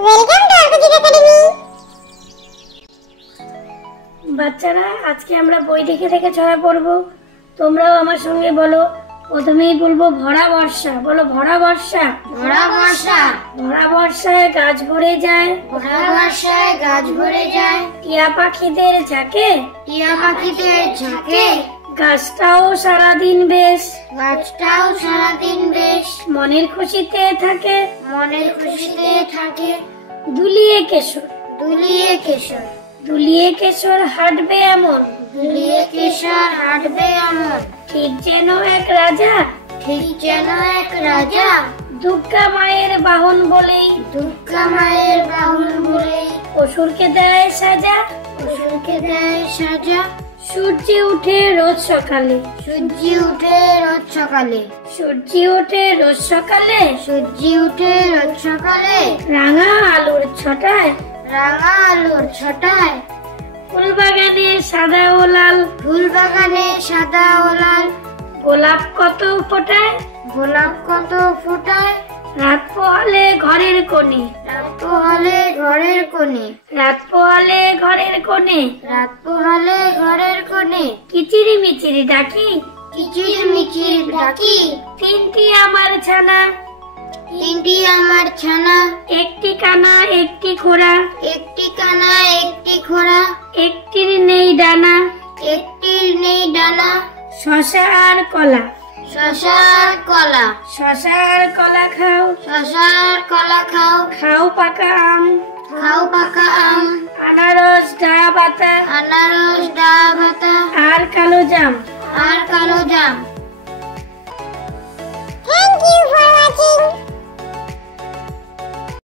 Welcome to ArkoDeep Academy। বাচ্চারা, আজকে আমরা বই দেখে দেখে ছড়া পড়ব। তোমরাও আমার সঙ্গে বলো। প্রথমেই বলবো ভরা বর্ষা। বলো ভরা বর্ষা। ভরা বর্ষা। ভরা বর্ষায় গাছ ভরে যায়। ভরা বর্ষায় গাছ ভরে যায়। টিয়া পাখিদের ঝাঁকে। টিয়া পাখিদের ঝাঁকে। গাছটাও সারাদিন বেশ। গাছটাও সারাদিন বেশ। মনের খুশিতে থাকে। মনের খুশিতে থাকে। দুলিয়ে কেশর। দুলিয়ে কেশর। দুলিয়ে কেশর হাঁটবে এমন। দুলিয়ে কেশর হাঁটবে এমন। ঠিক যেন এক রাজা। ঠিক যেন এক রাজা। দুর্গা মায়ের বাহন বলেই। দুর্গা মায়ের বাহন বলেই। অসুরকে দেয় সাজা। অসুরকে দেয় সাজা। সূর্য উঠে রোজ সকালে। সূর্য উঠে রোজ সকালে। সূর্য ওঠে রোজ সকালে। সূর্য উঠে রোজ সকালে। রাঙা আলোর ছটায়। রাঙা আলোর ছটায়। ফুল বাগানে সাদা ও লাল। ফুল বাগানে সাদা ও লাল। গোলাপ কত ফোটায়। গোলাপ কত ফোটায়। রাত পোহালে ঘরের কোণে। রাত পোহালে ঘরের কোণে। রাত পোহালে ঘরের কোণে। রাত পোহালে ঘরের কোণে। কিচিরি মিচিরি ডাকি। কিচির মিচির ডাকি। তিনটি আমার ছানা। তিনটি আমার ছানা। একটি কানা একটি খোড়া। একটি কানা একটি খোড়া। একটির নেই ডানা। একটির নেই ডানা। শশা আর কলা। শশা আর কলা। শশা আর কলা খাও। শশা আর কলা খাও। খাও পাকা আম। খাও পাকা আম। আনারস ডা বাতা। আনারস ডা ভাতা। আর কালো জাম। আর কালো জাম। Thank you for watching.